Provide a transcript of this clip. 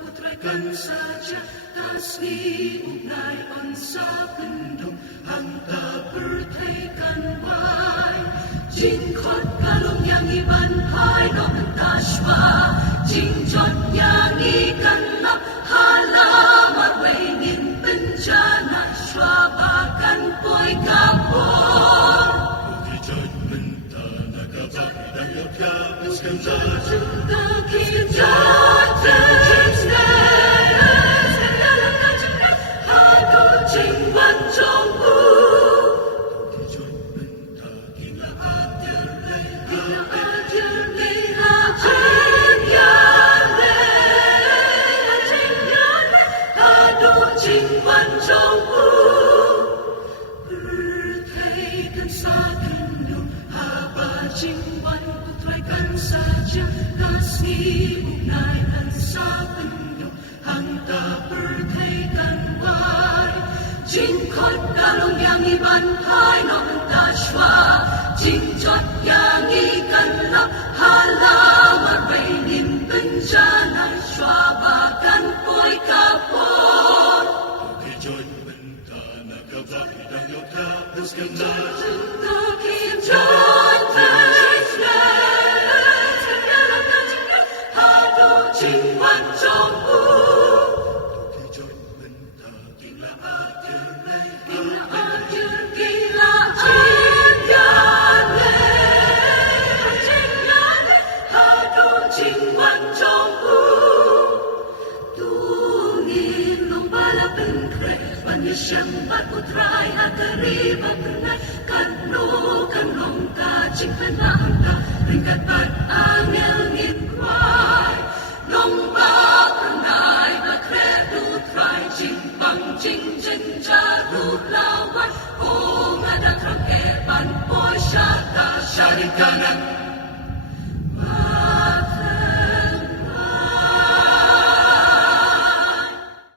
Putraikan saja kasih unai onsa pendung hangta bertaikan wai jingkot kalung yang iban hai no entashwa jingjot yang ikan lap halamar wenin bencana swabakan poi kapor Ukijot mentana kabak dan yakapuskan saja Ukijot Putraikan saja kasih unai dan sapenuh hangta bertaikan wai jingkot kalung yang ibantai no entashwa jingjot yang ikan lap halamar wenin bencana swabakan poi kapor Ukijot mentana kabak dan yakapuskan saja Ukijot Siyambat putray at karibang tunay Kano kanong kaching panahanta Ringkat pat angel nitway Nong bakanay bakredo try Jimbang jingjen jarut laway Kung adakrang epan po syata syarikanan